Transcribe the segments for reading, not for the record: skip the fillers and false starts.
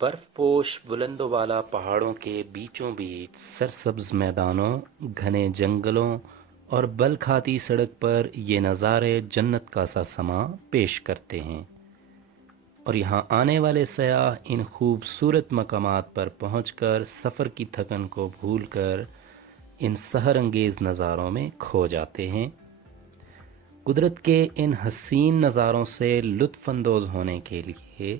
برف پوش بلند و بالا پہاڑوں کے بیچوں بیچ سرسبز میدانوں، گھنے جنگلوں اور بل کھاتی سڑک پر یہ نظارے جنت کا سا سما پیش کرتے ہیں، اور یہاں آنے والے سیاح ان خوبصورت مقامات پر پہنچ کر سفر کی تھکن کو بھول کر ان سحر انگیز نظاروں میں کھو جاتے ہیں۔ قدرت کے ان حسین نظاروں سے لطف اندوز ہونے کے لیے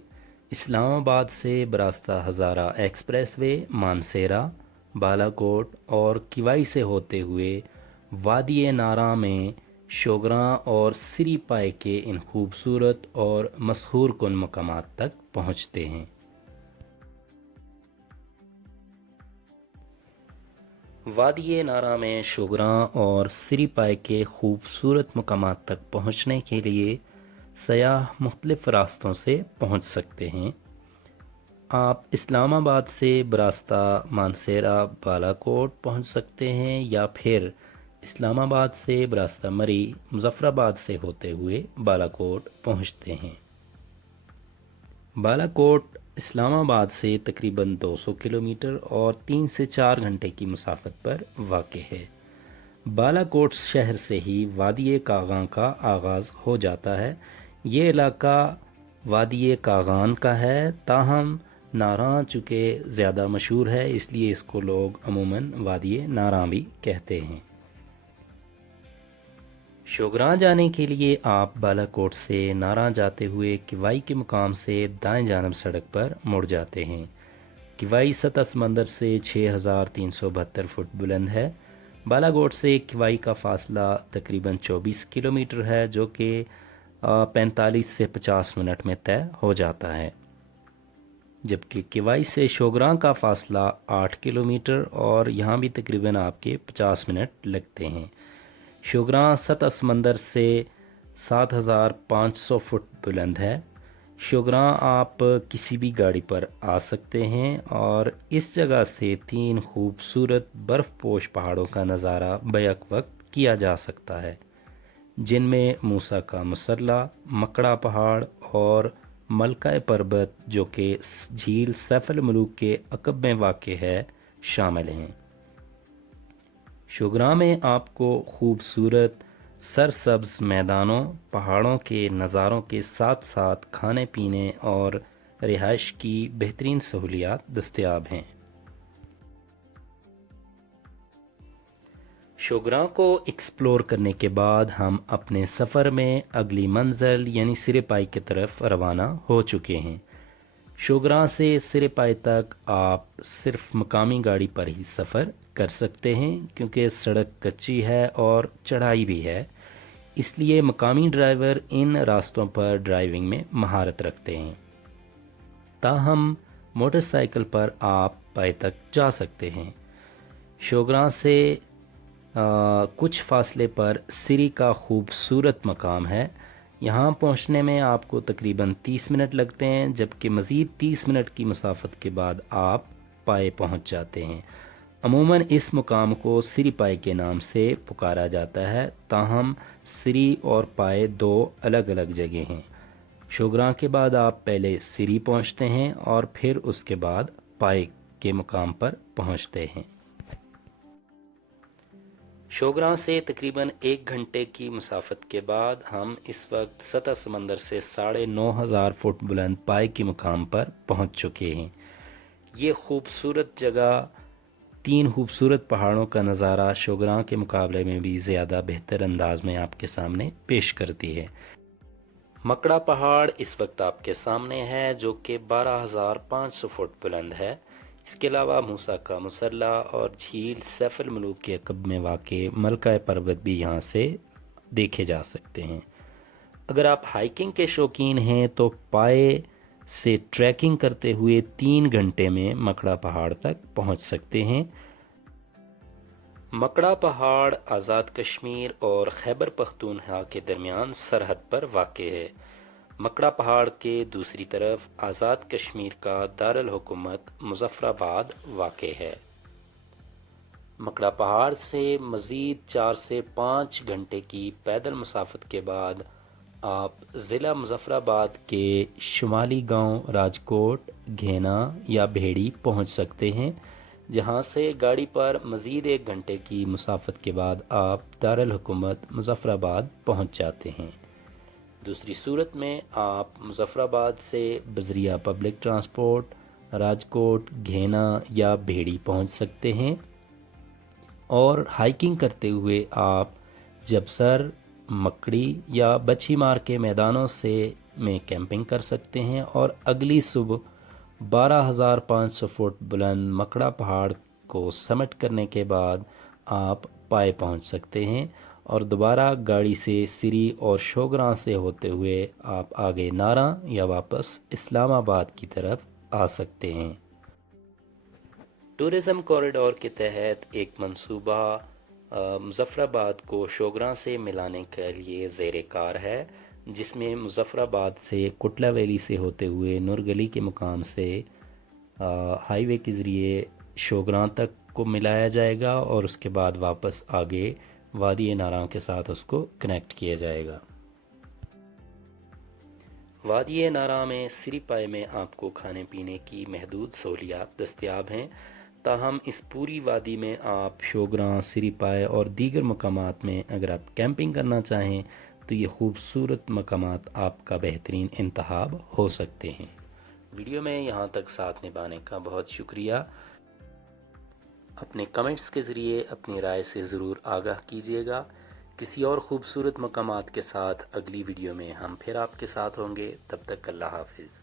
اسلام آباد سے براستہ ہزارہ ایکسپریس وے مانسیرا، بالا کوٹ اور کیوائی سے ہوتے ہوئے وادی نارا میں شوگراں اور سری پائے کے ان خوبصورت اور مسحور کن مقامات تک پہنچتے ہیں۔ وادی نارا میں شوگراں اور سری پائے کے خوبصورت مقامات تک پہنچنے کے لیے سیاح مختلف راستوں سے پہنچ سکتے ہیں۔ آپ اسلام آباد سے براستہ مانسیرا بالا کوٹ پہنچ سکتے ہیں، یا پھر اسلام آباد سے براستہ مری مظفر آباد سے ہوتے ہوئے بالا کوٹ پہنچتے ہیں۔ بالا کوٹ اسلام آباد سے تقریباً 200 کلومیٹر اور 3 سے 4 گھنٹے کی مسافت پر واقع ہے۔ بالا کوٹ شہر سے ہی وادی کاغاں کا آغاز ہو جاتا ہے۔ یہ علاقہ وادی کاغان کا ہے، تاہم ناراں چونکہ زیادہ مشہور ہے اس لیے اس کو لوگ عموماً وادی ناراں بھی کہتے ہیں۔ شوگراں جانے کے لیے آپ بالا کوٹ سے ناراں جاتے ہوئے کیوائی کے مقام سے دائیں جانب سڑک پر مڑ جاتے ہیں۔ کیوائی سطح سمندر سے 6372 فٹ بلند ہے۔ بالا کوٹ سے کیوائی کا فاصلہ تقریباً 24 کلومیٹر ہے، جو کہ 45 سے 50 منٹ میں طے ہو جاتا ہے، جبکہ کیوائی سے شوگراں کا فاصلہ 8 کلومیٹر اور یہاں بھی تقریباً آپ کے 50 منٹ لگتے ہیں۔ شوگراں سطح سمندر سے 7500 فٹ بلند ہے۔ شوگراں آپ کسی بھی گاڑی پر آ سکتے ہیں اور اس جگہ سے 3 خوبصورت برف پوش پہاڑوں کا نظارہ بیک وقت کیا جا سکتا ہے، جن میں موسیٰ کا مسلح، مکڑا پہاڑ اور ملکہ پربت جو کہ جھیل سیف الملوک کے عقب میں واقع ہے شامل ہیں۔ شوگراں میں آپ کو خوبصورت سرسبز میدانوں، پہاڑوں کے نظاروں کے ساتھ ساتھ کھانے پینے اور رہائش کی بہترین سہولیات دستیاب ہیں۔ شوگراں کو ایکسپلور کرنے کے بعد ہم اپنے سفر میں اگلی منزل یعنی سرے پائی کی طرف روانہ ہو چکے ہیں۔ شوگراں سے سرے پائی تک آپ صرف مقامی گاڑی پر ہی سفر کر سکتے ہیں، کیونکہ سڑک کچی ہے اور چڑھائی بھی ہے، اس لیے مقامی ڈرائیور ان راستوں پر ڈرائیونگ میں مہارت رکھتے ہیں۔ تاہم موٹر سائیکل پر آپ پائی تک جا سکتے ہیں۔ شوگراں سے کچھ فاصلے پر سری کا خوبصورت مقام ہے۔ یہاں پہنچنے میں آپ کو تقریباً 30 منٹ لگتے ہیں، جبکہ مزید 30 منٹ کی مسافت کے بعد آپ پائے پہنچ جاتے ہیں۔ عموماً اس مقام کو سری پائے کے نام سے پکارا جاتا ہے، تاہم سری اور پائے 2 الگ الگ جگہ ہیں۔ شوگراں کے بعد آپ پہلے سری پہنچتے ہیں اور پھر اس کے بعد پائے کے مقام پر پہنچتے ہیں۔ شوگراں سے تقریباً 1 گھنٹے کی مسافت کے بعد ہم اس وقت سطح سمندر سے 9500 فٹ بلند پائے کے مقام پر پہنچ چکے ہیں۔ یہ خوبصورت جگہ 3 خوبصورت پہاڑوں کا نظارہ شوگراں کے مقابلے میں بھی زیادہ بہتر انداز میں آپ کے سامنے پیش کرتی ہے۔ مکڑا پہاڑ اس وقت آپ کے سامنے ہے، جو کہ 12500 فٹ بلند ہے۔ اس کے علاوہ موسیٰ کا مسلح اور جھیل سیف الملوک کے عقب میں واقع ملکہ پربت بھی یہاں سے دیکھے جا سکتے ہیں۔ اگر آپ ہائیکنگ کے شوقین ہیں تو پائے سے ٹریکنگ کرتے ہوئے 3 گھنٹے میں مکڑا پہاڑ تک پہنچ سکتے ہیں۔ مکڑا پہاڑ آزاد کشمیر اور خیبر پختونخوا کے درمیان سرحد پر واقع ہے۔ مکڑا پہاڑ کے دوسری طرف آزاد کشمیر کا دارالحکومت مظفر آباد واقع ہے۔ مکڑا پہاڑ سے مزید 4 سے 5 گھنٹے کی پیدل مسافت کے بعد آپ ضلع مظفر آباد کے شمالی گاؤں راجکوٹ، گھینا یا بھیڑی پہنچ سکتے ہیں، جہاں سے گاڑی پر مزید 1 گھنٹے کی مسافت کے بعد آپ دارالحکومت مظفر آباد پہنچ جاتے ہیں۔ دوسری صورت میں آپ مظفر آباد سے بذریعہ پبلک ٹرانسپورٹ راجکوٹ، گھینا یا بھیڑی پہنچ سکتے ہیں، اور ہائیکنگ کرتے ہوئے آپ جبسر، مکڑی یا بچھی مار کے میدانوں میں کیمپنگ کر سکتے ہیں، اور اگلی صبح 12,500 فٹ بلند مکڑا پہاڑ کو سمٹ کرنے کے بعد آپ پائے پہنچ سکتے ہیں، اور دوبارہ گاڑی سے سری اور شوگراں سے ہوتے ہوئے آپ آگے ناراں یا واپس اسلام آباد کی طرف آ سکتے ہیں۔ ٹورزم کوریڈور کے تحت ایک منصوبہ مظفر آباد کو شوگراں سے ملانے کے لیے زیر کار ہے، جس میں مظفر آباد سے کٹلہ ویلی سے ہوتے ہوئے نور گلی کے مقام سے ہائی وے کے ذریعے شوگراں تک کو ملایا جائے گا، اور اس کے بعد واپس آگے وادی ناراں کے ساتھ اس کو کنیکٹ کیا جائے گا۔ وادی ناراں میں سری پائے میں آپ کو کھانے پینے کی محدود سہولیات دستیاب ہیں، تاہم اس پوری وادی میں آپ شوگراں، سری پائے اور دیگر مقامات میں اگر آپ کیمپنگ کرنا چاہیں تو یہ خوبصورت مقامات آپ کا بہترین انتخاب ہو سکتے ہیں۔ ویڈیو میں یہاں تک ساتھ نبھانے کا بہت شکریہ۔ اپنے کمنٹس کے ذریعے اپنی رائے سے ضرور آگاہ کیجیے گا۔ کسی اور خوبصورت مقامات کے ساتھ اگلی ویڈیو میں ہم پھر آپ کے ساتھ ہوں گے۔ تب تک اللہ حافظ۔